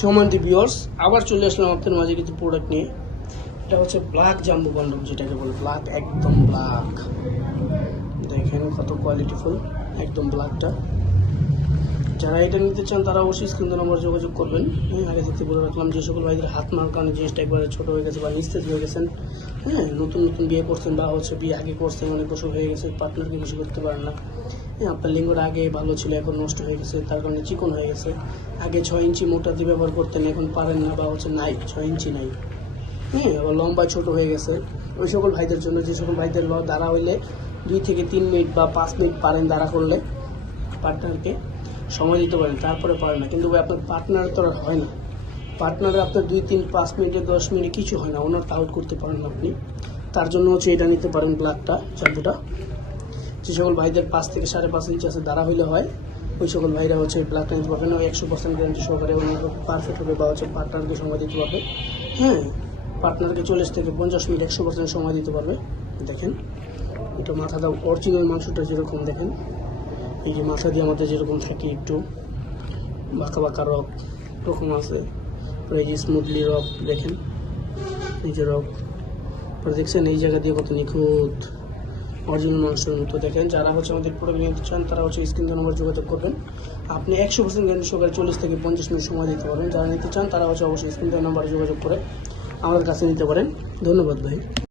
সম্মানিত ভিউয়ার্স, আবার চলে আসলাম আপনাদের মাঝে কিছু প্রোডাক্ট নিয়ে। এটা হচ্ছে ব্ল্যাক জাম্বো বান্ডল, যেটাকে বলে ব্ল্যাক, একদম ব্ল্যাক। দেখেন কত কোয়ালিটিফুল, একদম ব্ল্যাকটা। যারা এটা নিতে চান তারা অবশ্যই স্ক্রিন নাম্বার যোগাযোগ করবেন। আগে থেকে বলে রাখলাম, যে সকল ভাইদের হাত মার কারণে জিনিসটা একবারে ছোটো হয়ে গেছে বা নিস্তেজ হয়ে গেছেন, নতুন নতুন বিয়ে করছেন বা বিয়ে আগে করছেন, অনেক বছর হয়ে গেছে, পার্টনারকে খুশি করতে পারেন না। আপনার লিঙ্গটা আগে ভালো ছিল, এখন নষ্ট হয়ে গেছে, তার কারণে চিকন হয়ে গেছে। আগে 6 ইঞ্চি মোটা দিয়ে ব্যবহার করতেন, এখন পারেন না বা নাই, 6 ইঞ্চি নাই। আবার লম্বায় ছোটো হয়ে গেছে। ওই সকল ভাইদের জন্য, যে সকল ভাইদের দাঁড়া হইলে 2 থেকে 3 মিনিট বা 5 মিনিট পারেন দাঁড়া করলে, পার্টনারকে সময় দিতে পারেন, তারপরে পারেন না। কিন্তু আপনার পার্টনার তো আর হয় না, পার্টনারে আপনার 2, 3, 5 মিনিটে 10 মিনিটে কিছু হয় না, ওনার আউট করতে পারেন আপনি। তার জন্য হচ্ছে এটা নিতে পারেন, ব্ল্যাকটা জাম্বুটা। যে সকল ভাইদের 5 থেকে 5.5 ইঞ্চি আছে দাঁড়া হইলে হয়, ওই সকল ভাইরা হচ্ছে ব্ল্যাকটা নিতে পারবেন। 100% গ্যারান্টি সহকারে পারফেক্ট হবে, বা হচ্ছে পার্টনারকে সময় দিতে পারবে। পার্টনারকে 40 থেকে 50 মিনিট 100% সময় দিতে পারবে। দেখেন এটা মাথাটা অরিজিনাল মাংসটা যেরকম, দেখেন এই যে মাথা দিয়ে আমাদের যেরকম থাকে, একটু বাঁকা বাঁকা রক রকম আছে, এই যে স্মুথলি রক, দেখেন এই যে রক দেখছেন, এই জায়গা দিয়ে কত নিখুঁত অরিজিনাল মাংসের মতো। দেখেন যারা হচ্ছে আমাদের প্রোডাক্ট নিতে চান তারা হচ্ছে স্ক্রিন নাম্বার যোগাযোগ করবেন। আপনি 100% গ্যারান্টি সহকারে 40 থেকে 50 মিনিট সময় দিতে পারবেন। যারা নিতে চান তারা হচ্ছে অবশ্যই স্ক্রিন নাম্বারে যোগাযোগ করে আমাদের কাছে নিতে পারেন। ধন্যবাদ ভাই।